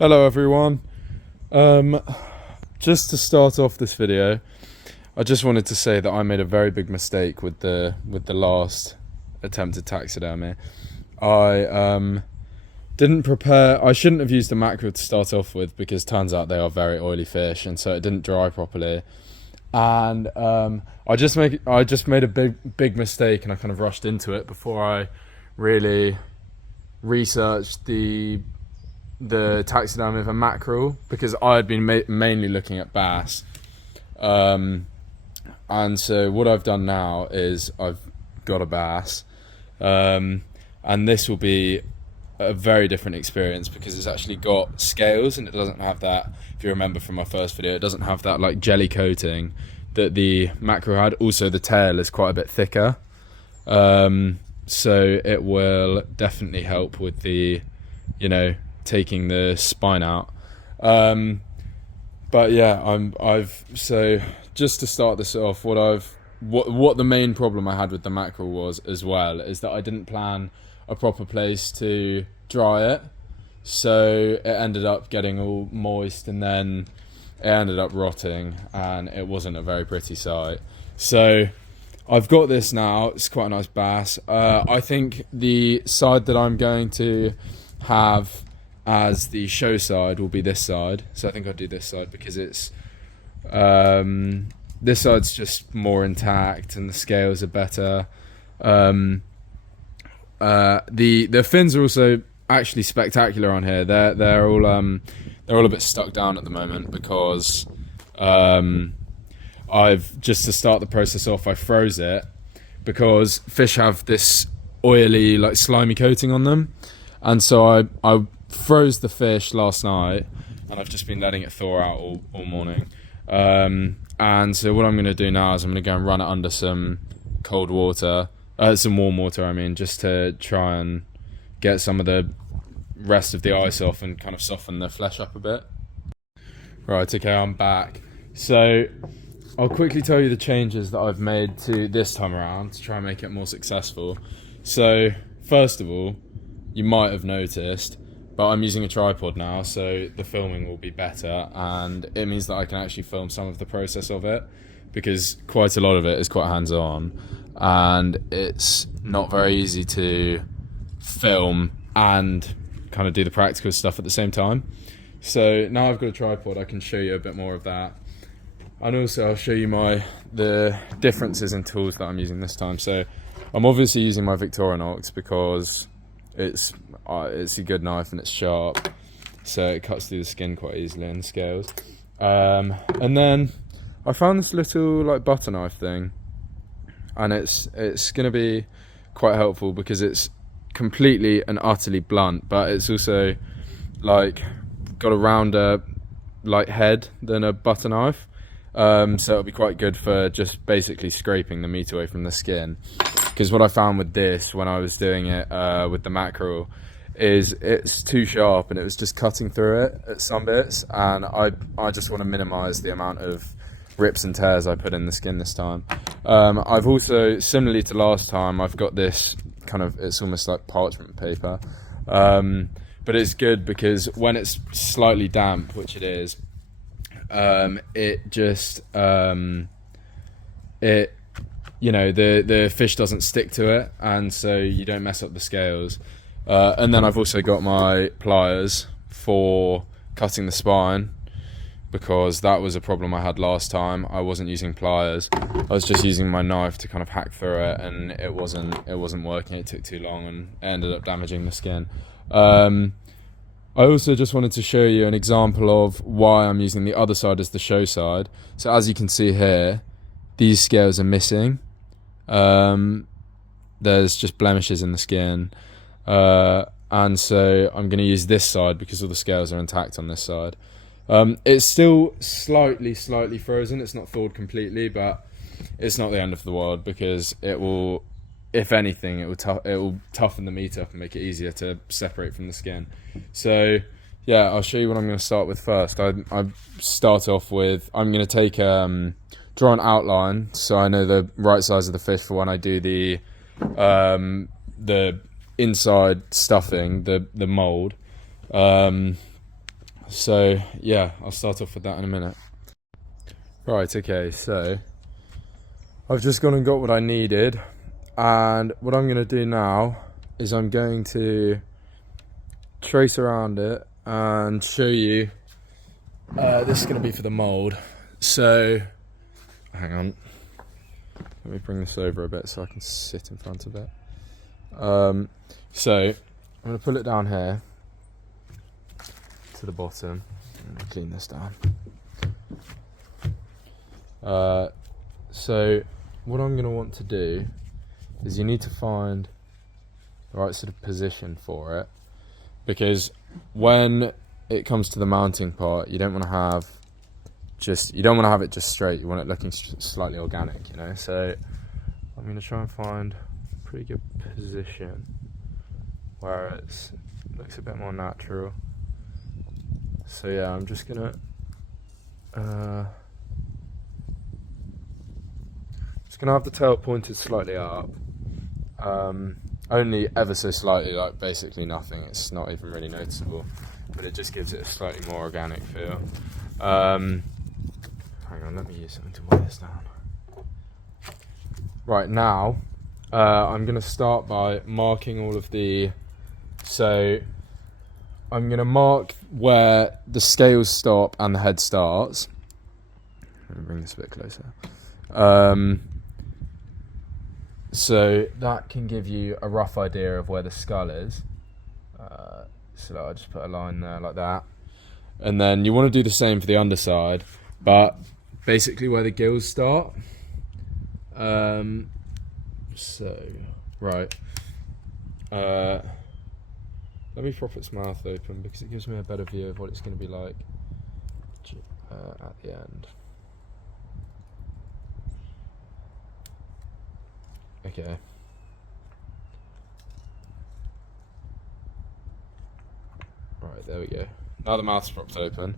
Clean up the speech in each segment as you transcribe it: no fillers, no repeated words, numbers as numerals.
Hello everyone. Just to start off this video, I just wanted to say that I made a very big mistake with the last attempted taxidermy. I didn't prepare. I shouldn't have used the mackerel to start off with because turns out they are very oily fish, and so it didn't dry properly. And I just made a big mistake, and I kind of rushed into it before I really researched the taxidermy of a mackerel, because I had been mainly looking at bass. And so what I've done now is I've got a bass, and this will be a very different experience because it's actually got scales and it doesn't have that, if you remember from my first video, it doesn't have that like jelly coating that the mackerel had. Also the tail is quite a bit thicker, so it will definitely help with the, taking the spine out. But yeah, I've so just to start this off, what the main problem I had with the mackerel was as well is that I didn't plan a proper place to dry it, so it ended up getting all moist and then it ended up rotting and it wasn't a very pretty sight. So I've got this now. It's quite a nice bass. I think the side that I'm going to have as the show side will be this side. So I think I'll do this side because it's this side's just more intact and the scales are better. The fins are also actually spectacular on here. They're all a bit stuck down at the moment because I've, just to start the process off, I froze it because fish have this oily, like slimy coating on them, and so I froze the fish last night and I've just been letting it thaw out all morning. And so what I'm going to do now is I'm going to go and run it under some cold water, some warm water I mean, just to try and get some of the rest of the ice off and kind of soften the flesh up a bit. Right, okay, I'm back. So I'll quickly tell you the changes that I've made to this time around to try and make it more successful. So first of all, you might have noticed, but I'm using a tripod now, so the filming will be better, and it means that I can actually film some of the process of it, because quite a lot of it is quite hands-on, and it's not very easy to film and kind of do the practical stuff at the same time. So now I've got a tripod, I can show you a bit more of that, and also I'll show you the differences in tools that I'm using this time. So I'm obviously using my Victorinox because it's a good knife and it's sharp, so it cuts through the skin quite easily and the scales. And then I found this little like butter knife thing, and it's gonna be quite helpful because it's completely and utterly blunt, but it's also like got a rounder like head than a butter knife, so it'll be quite good for just basically scraping the meat away from the skin. Because what I found with this when I was doing it with the mackerel is it's too sharp and it was just cutting through it at some bits, and I just want to minimize the amount of rips and tears I put in the skin this time. I've also, similarly to last time, I've got this kind of, it's almost like parchment paper, but it's good because when it's slightly damp, which it is, it just the fish doesn't stick to it, and so you don't mess up the scales. And then I've also got my pliers for cutting the spine, because that was a problem I had last time. I wasn't using pliers, I was just using my knife to kind of hack through it, and it wasn't working. It took too long and it ended up damaging the skin. I also just wanted to show you an example of why I'm using the other side as the show side. So as you can see here, these scales are missing. There's just blemishes in the skin, and so I'm going to use this side because all the scales are intact on this side. It's still slightly frozen, it's not thawed completely, but it's not the end of the world because it will, if anything, it will toughen the meat up and make it easier to separate from the skin. So yeah, I'll show you what I'm going to start with first. I start off with, I'm going to take draw an outline so I know the right size of the fish for when I do the inside stuffing, the mold. So yeah, I'll start off with that in a minute. Right, okay, so I've just gone and got what I needed, and what I'm going to do now is I'm going to trace around it and show you. This is going to be for the mould. So, hang on. Let me bring this over a bit so I can sit in front of it. So, I'm going to pull it down here to the bottom. I'm going to clean this down. So, what I'm going to want to do is you need to find the right sort of position for it, because when it comes to the mounting part, you don't want to have it just straight. You want it looking slightly organic, you know. So I'm going to try and find a pretty good position where it looks a bit more natural. So yeah, I'm just gonna have the tail pointed slightly up, only ever so slightly, like basically nothing. It's not even really noticeable, but it just gives it a slightly more organic feel. Hang on, let me use something to weigh this down. Right, now I'm going to start by marking all of the. So I'm going to mark where the scales stop and the head starts. Let me bring this a bit closer. So that can give you a rough idea of where the skull is. So I'll just put a line there like that. And then you want to do the same for the underside, but basically where the gills start. So, right. Let me prop its mouth open because it gives me a better view of what it's going to be like at the end. Okay. Right, there we go. Now the mouth's propped open.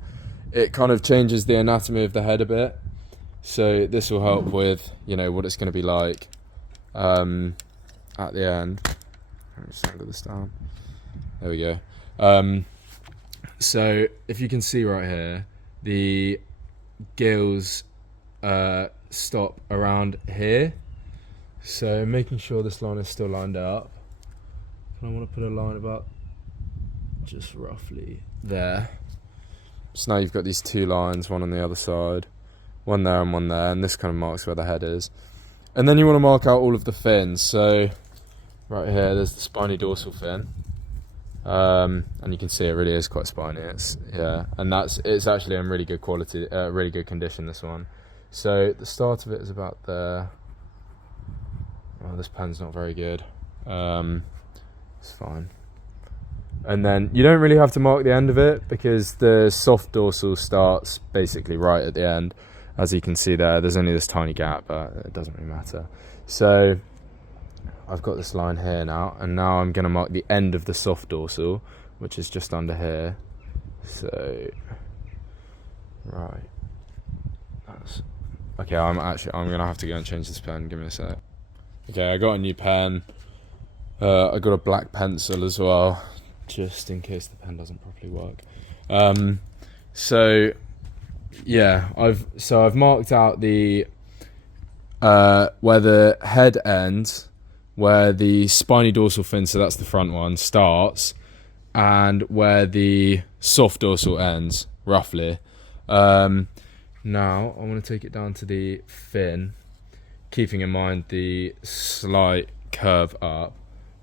It kind of changes the anatomy of the head a bit. So this will help with, you know, what it's going to be like at the end. Let me just angle this down. There we go. So if you can see right here, the gills stop around here. So making sure this line is still lined up. And I want to put a line about just roughly there. So now you've got these two lines, one on the other side, one there and one there, and this kind of marks where the head is. And then you want to mark out all of the fins. So right here, there's the spiny dorsal fin. And you can see it really is quite spiny. It's actually in really good quality, really good condition, this one. So the start of it is about there. Oh, this pen's not very good. It's fine. And then you don't really have to mark the end of it because the soft dorsal starts basically right at the end. As you can see there, there's only this tiny gap, but it doesn't really matter. So I've got this line here now, and now I'm going to mark the end of the soft dorsal, which is just under here. So, right. Okay, I'm going to have to go and change this pen. Give me a sec. Okay, I got a new pen. I got a black pencil as well, just in case the pen doesn't properly work. So yeah, I've marked out the where the head ends, where the spiny dorsal fin, so that's the front one, starts, and where the soft dorsal ends, roughly. Now I want to take it down to the fin, keeping in mind the slight curve up,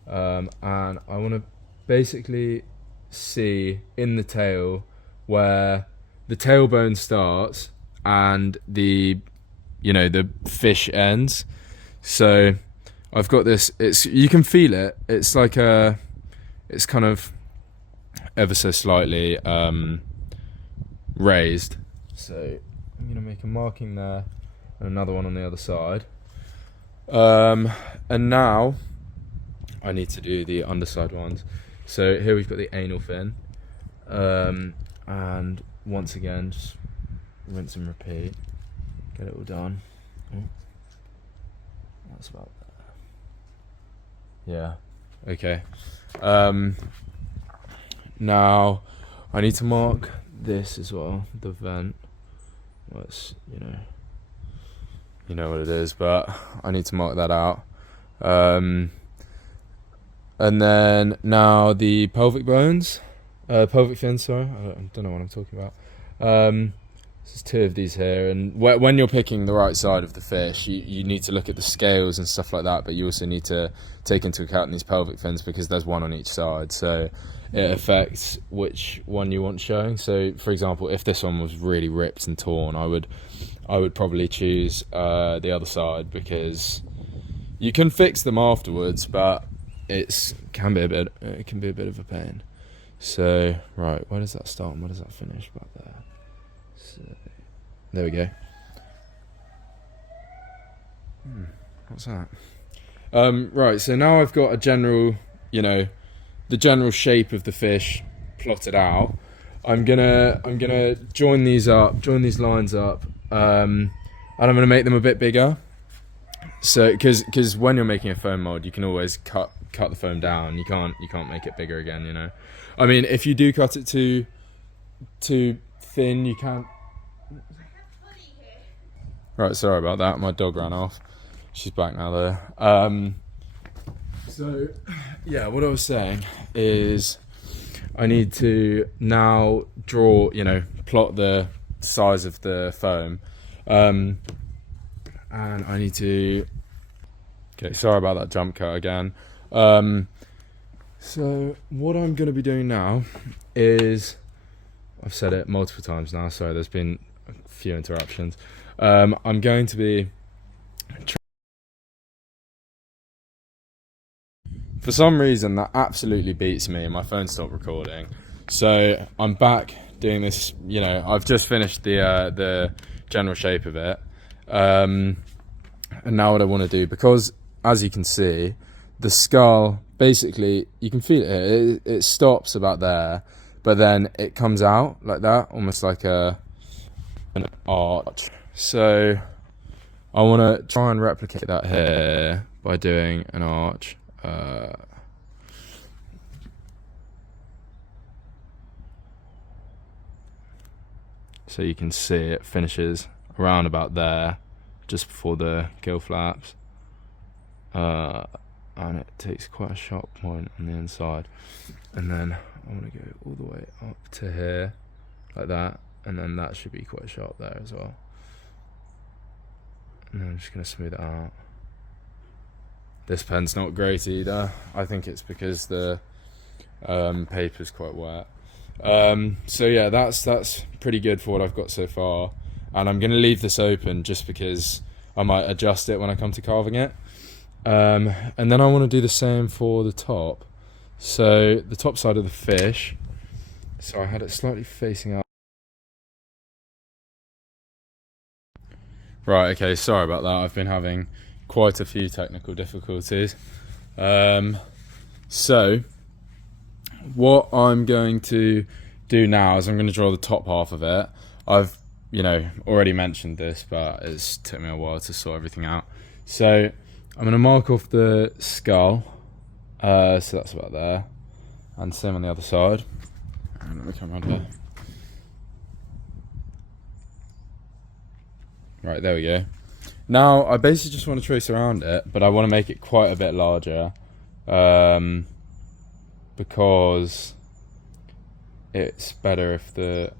and I want to basically see in the tail where the tailbone starts and the fish ends. So I've got this, you can feel it, it's like it's kind of ever so slightly raised. So I'm going to make a marking there and another one on the other side. And now I need to do the underside ones. So here we've got the anal fin, and once again just rinse and repeat, get it all done. That's about there. Yeah, okay. Now I need to mark this as well, the vent. Well, it's, you know what it is, but I need to mark that out. And then now the pelvic bones, pelvic fins, sorry, I don't know what I'm talking about. There's two of these here, and when you're picking the right side of the fish, you need to look at the scales and stuff like that, but you also need to take into account these pelvic fins because there's one on each side, so it affects which one you want showing. So for example, if this one was really ripped and torn, I would probably choose the other side, because you can fix them afterwards, but it can be a bit of a pain. So right, where does that start and where does that finish? Back there. So, there we go. What's that? Right, so now I've got a general, the general shape of the fish plotted out. I'm gonna join these lines up, and I'm gonna make them a bit bigger. So, because when you're making a foam mold, you can always cut the foam down. You can't make it bigger again. I mean, if you do cut it too thin, you can't. Right, sorry about that. My dog ran off. She's back now though. So yeah, what I was saying is I need to now draw, plot the size of the foam, and I need to. Okay, sorry about that jump cut again. So what I'm going to be doing now is, I've said it multiple times now, sorry, there's been a few interruptions. I'm going to be, for some reason that absolutely beats me and my phone stopped recording. So I'm back doing this, I've just finished the general shape of it. And now what I want to do, because as you can see, the skull, basically, you can feel it, it stops about there, but then it comes out like that, almost like an arch. So I want to try and replicate that here by doing an arch. So you can see it finishes around about there, just before the gill flaps. And it takes quite a sharp point on the inside, and then I want to go all the way up to here like that, and then that should be quite sharp there as well, and then I'm just going to smooth it out. This pen's not great either. I think it's because the paper's quite wet. So yeah, that's pretty good for what I've got so far, and I'm going to leave this open just because I might adjust it when I come to carving it. And then I want to do the same for the top. So the top side of the fish, so I had it slightly facing up. Right, okay, sorry about that. I've been having quite a few technical difficulties. So what I'm going to do now is I'm going to draw the top half of it. I've already mentioned this, but it's took me a while to sort everything out. So I'm going to mark off the skull, so that's about there, and same on the other side. And let me come around here. Right, there we go. Now I basically just want to trace around it, but I want to make it quite a bit larger, because it's better if the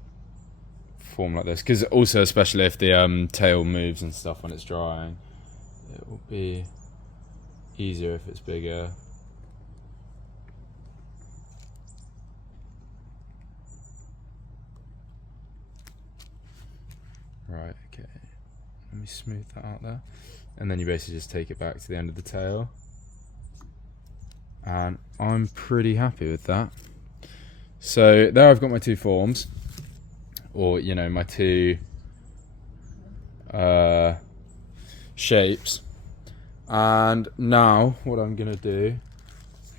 form like this, because also especially if the tail moves and stuff when it's drying, it will be easier if it's bigger. Right, okay. Let me smooth that out there. And then you basically just take it back to the end of the tail. And I'm pretty happy with that. So there I've got my two forms, or my two shapes. And now what I'm gonna do,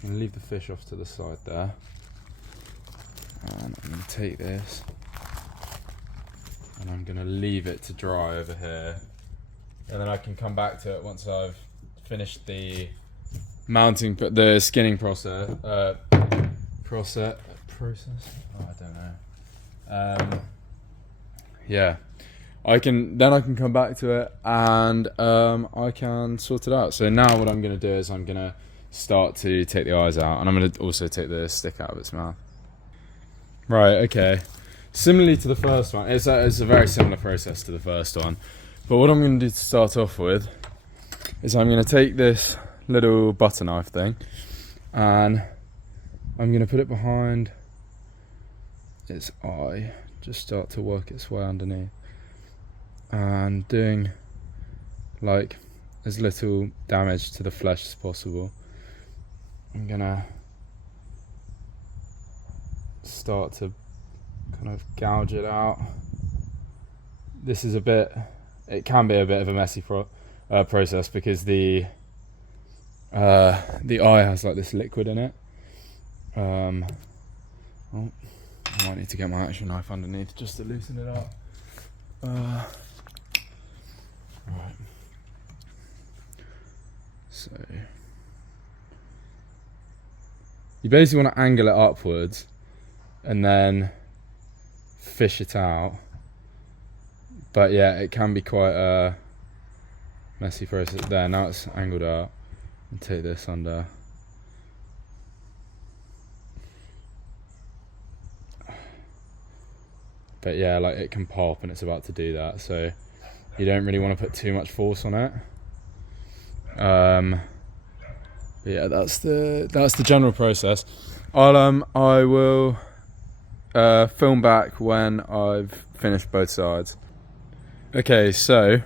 I'm gonna leave the fish off to the side there, and I'm gonna take this and I'm gonna leave it to dry over here, and then I can come back to it once I've finished the mounting, the skinning process. Oh, I don't Yeah, I can come back to it and I can sort it out. So now what I'm going to do is I'm going to start to take the eyes out, and I'm going to also take the stick out of its mouth. Right, okay. Similarly to the first one, it's a very similar process to the first one. But what I'm going to do to start off with is I'm going to take this little butter knife thing and I'm going to put it behind its eye, just start to work its way underneath, and doing like as little damage to the flesh as possible. I'm going to start to kind of gouge it out. This is it can be a bit of a messy process because the eye has like this liquid in it. I might need to get my actual knife underneath just to loosen it up. Right. So you basically want to angle it upwards and then fish it out. But yeah, it can be quite a messy process. There, now it's angled out. And take this under. But yeah, like it can pop and it's about to do that, so you don't really want to put too much force on it. But yeah, that's the general process. I will film back when I've finished both sides. Okay, so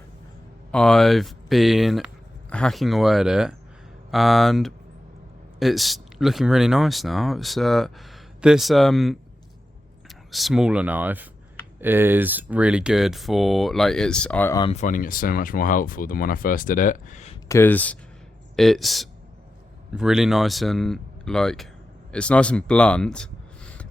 I've been hacking away at it and it's looking really nice now. It's this smaller knife is really good for, like, I'm finding it so much more helpful than when I first did it, because it's really nice and it's nice and blunt,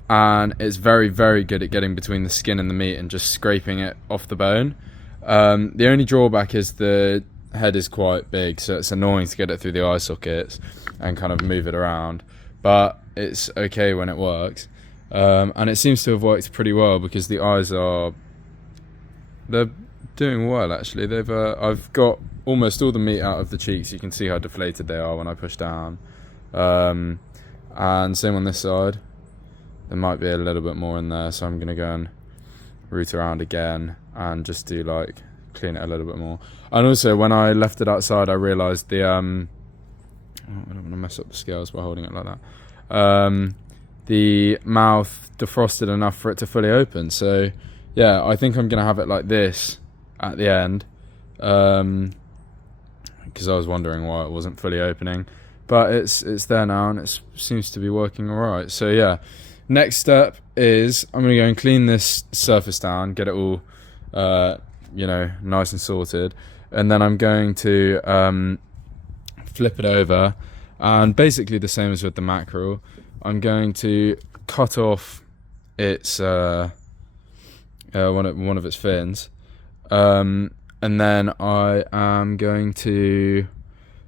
and it's very, very good at getting between the skin and the meat and just scraping it off the bone. The only drawback is the head is quite big, so it's annoying to get it through the eye sockets and kind of move it around, but it's okay when it works. And it seems to have worked pretty well because the eyes they're doing well actually. I've got almost all the meat out of the cheeks. You can see how deflated they are when I push down. And same on this side. There might be a little bit more in there, so I'm gonna go and root around again and just do clean it a little bit more. And also when I left it outside, I realised I don't want to mess up the scales by holding it like that. The mouth defrosted enough for it to fully open, so yeah, I think I'm gonna have it like this at the end, because I was wondering why it wasn't fully opening, but it's there now and it seems to be working all right. So yeah, next step is I'm gonna go and clean this surface down, get it all nice and sorted, and then I'm going to flip it over, and basically the same as with the mackerel, I'm going to cut off its one of its fins, and then I am going to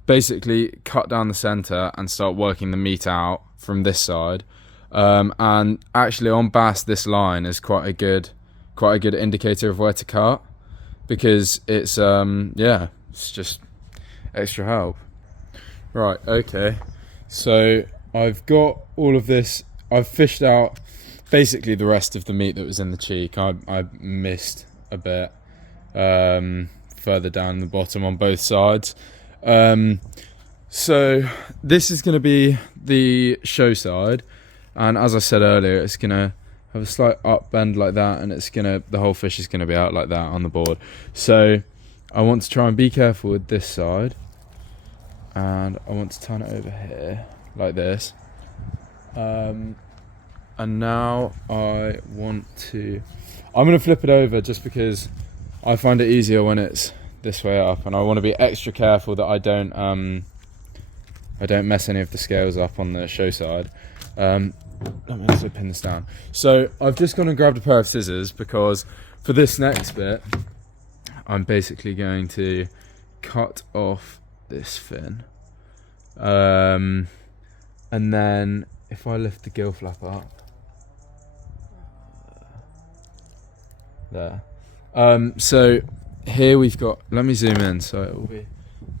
basically cut down the center and start working the meat out from this side. And actually, on bass, this line is quite a good indicator of where to cut, because it's it's just extra help. Right, okay, so I've got all of this. I've fished out basically the rest of the meat that was in the cheek. I missed a bit further down the bottom on both sides. So this is going to be the show side, and as I said earlier, it's going to have a slight up bend like that, and the whole fish is going to be out like that on the board. So I want to try and be careful with this side, and I want to turn it over here like this, and now I'm going to flip it over just because I find it easier when it's this way up, and I want to be extra careful that I don't mess any of the scales up on the show side. Let me also pin this down. So I've just gone and grabbed a pair of scissors, because for this next bit I'm basically going to cut off this fin. And then if I lift the gill flap up, there. So here we've got, let me zoom in so it will be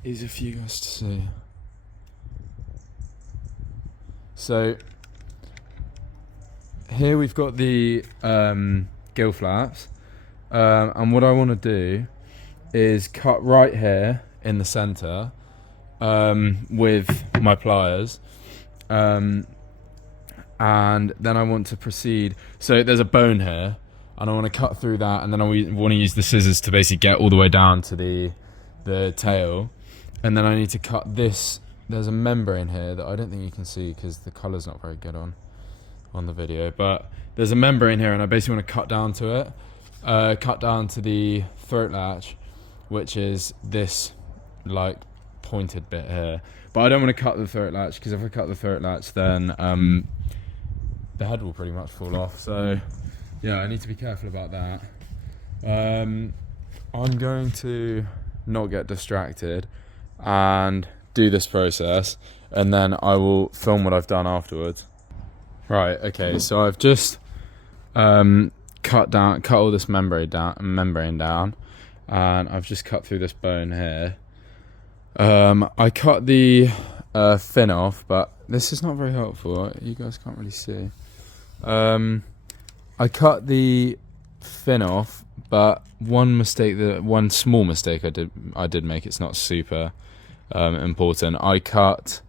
easier for you guys to see. So here we've got the gill flaps, and what I want to do is cut right here in the center with my pliers, and then I want to proceed. So there's a bone here, and I want to cut through that, and then I want to use the scissors to basically get all the way down to the tail, and then I need to cut this. There's a membrane here that I don't think you can see because the color's not very good on the video, but there's a membrane here, and I basically want to cut down to it, cut down to the throat latch, which is this like pointed bit here. But I don't want to cut the throat latch, because if I cut the throat latch, then the head will pretty much fall off. So yeah, I need to be careful about that. I'm going to not get distracted and do this process, and then I will film what I've done afterwards. Right, okay, so I've just cut all this membrane down, and I've just cut through this bone here. I cut the fin off, but this is not very helpful. You guys can't really see. I cut the fin off, but one small mistake I did make. It's not super important. I cut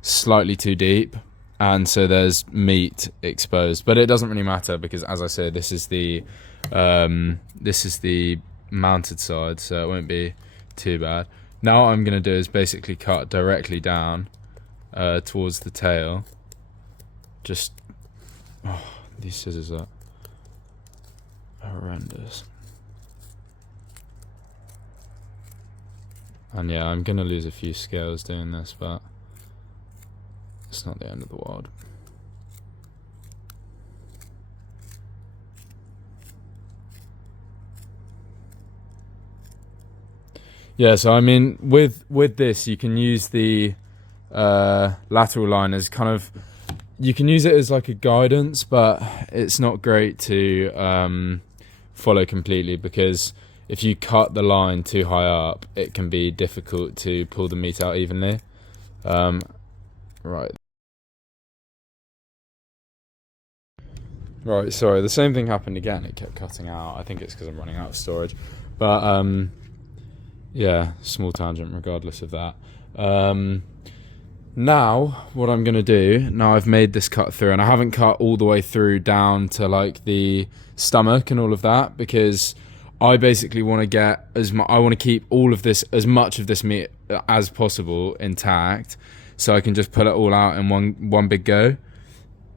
slightly too deep, and so there's meat exposed, but it doesn't really matter because, as I said, this is the mounted side, so it won't be too bad. Now what I'm going to do is basically cut directly down towards the tail. Just, these scissors are horrendous. And yeah, I'm going to lose a few scales doing this, but it's not the end of the world. Yeah, so I mean, with this, you can use the lateral line as kind of, you can use it as like a guidance, but it's not great to follow completely, because if you cut the line too high up, it can be difficult to pull the meat out evenly. Right, sorry, the same thing happened again. It kept cutting out. I think it's because I'm running out of storage. But yeah, small tangent regardless of that. Now, what I'm going to do, now I've made this cut through, and I haven't cut all the way through down to like the stomach and all of that, because I basically want to get I want to keep all of this, as much of this meat as possible intact, so I can just pull it all out in one big go.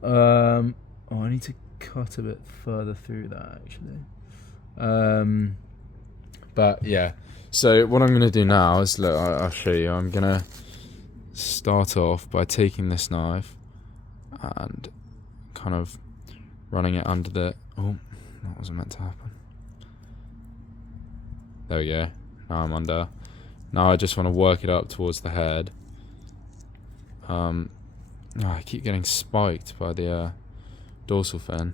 I need to cut a bit further through that actually. But yeah, so what I'm going to do now is, look, I'll show you. I'm going to start off by taking this knife and kind of running it under the, oh, that wasn't meant to happen. There we go. Now I'm under. Now I just want to work it up towards the head. I keep getting spiked by the dorsal fin.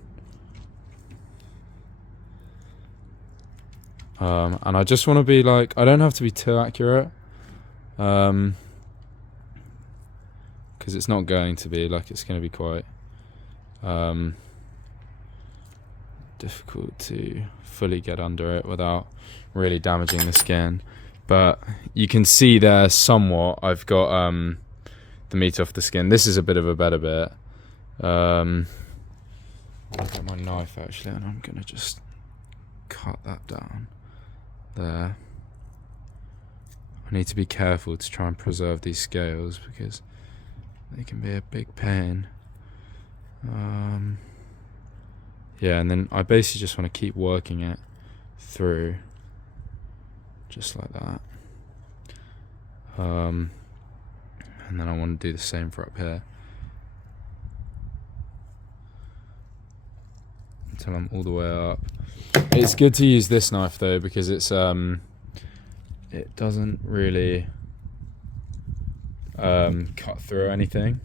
And I just want to be like, I don't have to be too accurate, because it's not going to be, like, it's going to be quite difficult to fully get under it without really damaging the skin. But you can see there somewhat I've got the meat off the skin. This is a bit of a better bit. I'll get my knife actually, and I'm gonna just cut that down there. I need to be careful to try and preserve these scales because they can be a big pain. Yeah, and then I basically just want to keep working it through, just like that. And then I want to do the same for up here until I'm all the way up. It's good to use this knife though, because it's it doesn't really cut through anything.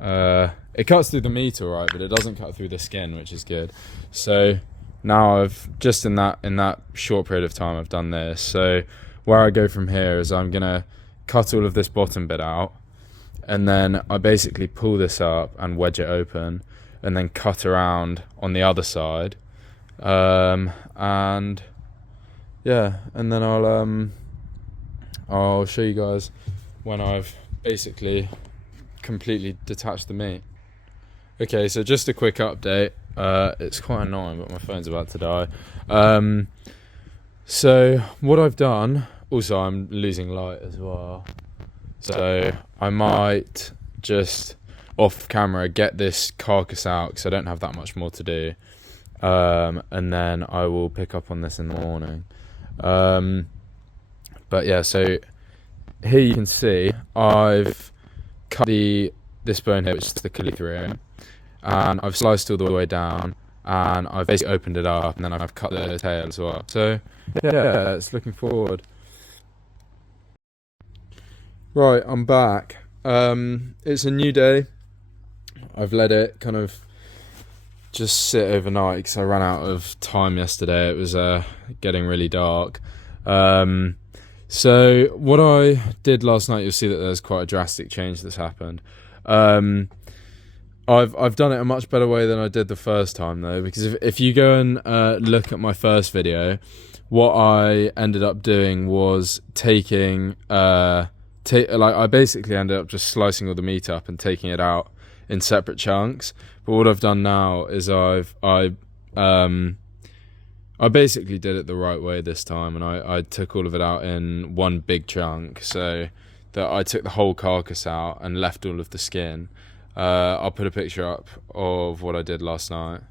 It cuts through the meat alright, but it doesn't cut through the skin, which is good. So now I've just in that short period of time I've done this. So where I go from here is I'm gonna cut all of this bottom bit out, and then I basically pull this up and wedge it open, and then cut around on the other side, and yeah, and then I'll show you guys when I've basically completely detached the meat. Okay, so just a quick update. It's quite annoying, but my phone's about to die. So what I've done, also I'm losing light as well, so I might just off camera get this carcass out because I don't have that much more to do, and then I will pick up on this in the morning. But yeah, so here you can see I've cut this bone here, which is the callithrium, and I've sliced all the way down, and I've basically opened it up, and then I've cut the tail as well. So yeah, it's looking forward. Right, I'm back. It's a new day. I've let it kind of just sit overnight because I ran out of time yesterday. It was getting really dark. So what I did last night, you'll see that there's quite a drastic change that's happened. I've done it a much better way than I did the first time though, because if you go and look at my first video, what I ended up doing was taking I basically ended up just slicing all the meat up and taking it out in separate chunks. But what I've done now is I basically did it the right way this time, and I took all of it out in one big chunk, so that I took the whole carcass out and left all of the skin. I'll put a picture up of what I did last night.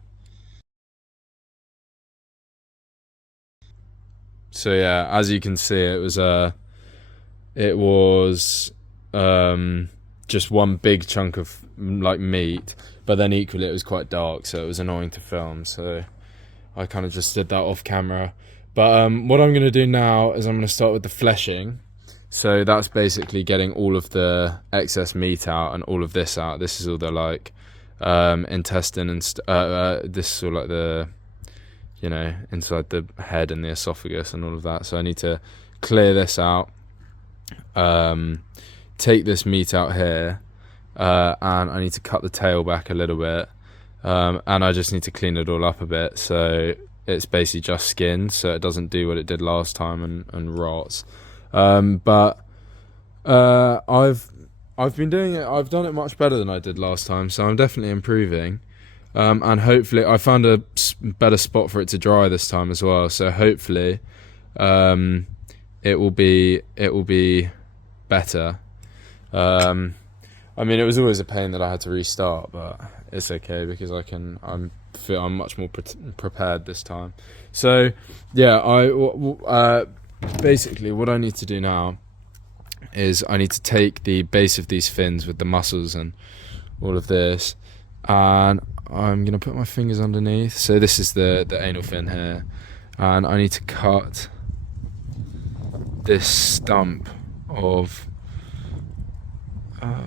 So yeah, as you can see, it was just one big chunk of like meat, but then equally it was quite dark, so it was annoying to film. So I kind of just did that off camera. But what I'm going to do now is I'm going to start with the fleshing. So that's basically getting all of the excess meat out and all of this out. This is all the like intestine and this is all like the, you know, inside the head and the esophagus and all of that. So I need to clear this out, take this meat out here, and I need to cut the tail back a little bit, and I just need to clean it all up a bit so it's basically just skin, so it doesn't do what it did last time and rots. But I've been doing it. I've done it much better than I did last time, so I'm definitely improving. And hopefully, I found a better spot for it to dry this time as well. So hopefully, it will be better. I mean, it was always a pain that I had to restart, but it's okay because I'm much more prepared this time. So yeah, basically what I need to do now is I need to take the base of these fins with the muscles and all of this, and I'm gonna put my fingers underneath. So this is the anal fin here, and I need to cut this stump of I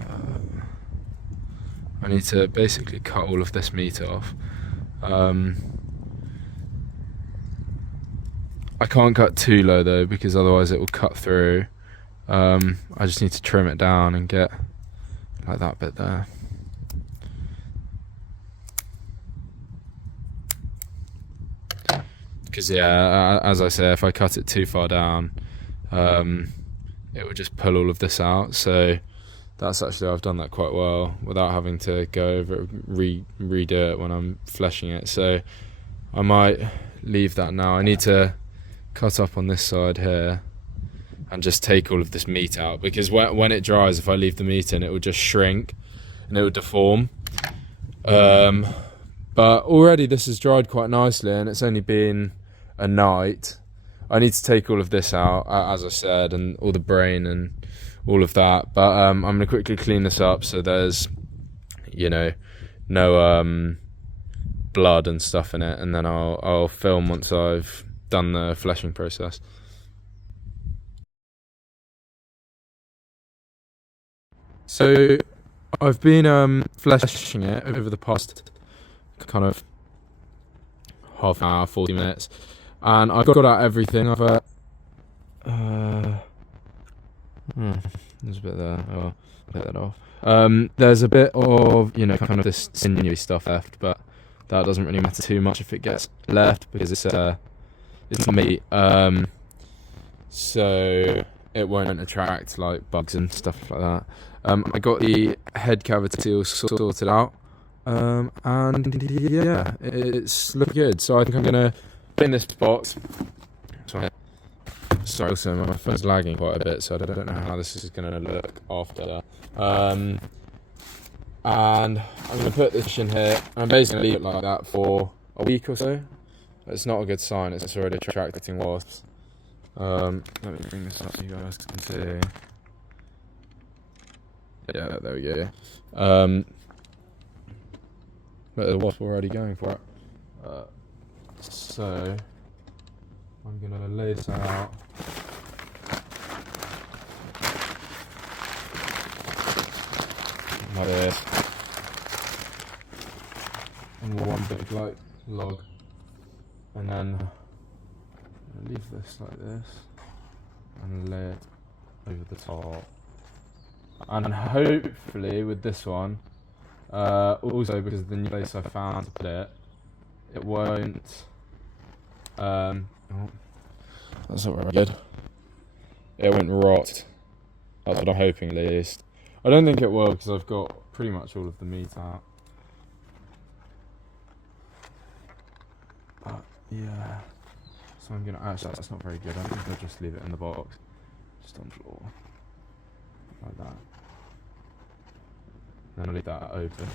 need to basically cut all of this meat off. I can't cut too low though, because otherwise it will cut through. I just need to trim it down and get like that bit there. Because yeah, as I say, if I cut it too far down, it would just pull all of this out. So that's actually, I've done that quite well without having to go over it, redo it when I'm fleshing it. So I might leave that now. I need to cut up on this side here and just take all of this meat out, because when it dries, if I leave the meat in, it will just shrink and it will deform. But already this has dried quite nicely, and it's only been a night. I need to take all of this out, as I said, and all the brain and all of that. But I'm going to quickly clean this up so there's, you know, no blood and stuff in it, and then I'll film once I've done the fleshing process. So I've been fleshing it over the past kind of half an hour, 40 minutes, and I've got out everything. I've there's a bit there. Oh, take that off. There's a bit of, kind of this sinewy stuff left, but that doesn't really matter too much if it gets left, because it's meat. So it won't attract like bugs and stuff like that. I got the head cavity all sorted out, and yeah, it's looking good. So I think I'm gonna put in this box. Sorry, also my phone's lagging quite a bit, so I don't know how this is gonna look after. And I'm gonna put this in here. I'm basically gonna leave it like that for a week or so. It's not a good sign. It's already attracting wasps. Let me bring this up so you guys can see. Yeah, there we go. But the wasp already going for it. So I'm gonna lay this out. Like this. And one big like log. And then leave this like this and lay it over the top. And hopefully with this one, also because of the new place I found to put it, it won't. Oh, that's not very good. It won't rot. That's what I'm hoping, at least. I don't think it will, because I've got pretty much all of the meat out. But yeah. So I'm gonna actually, that's not very good. I think I'll just leave it in the box, just on the floor, like that. Then I'll leave that open.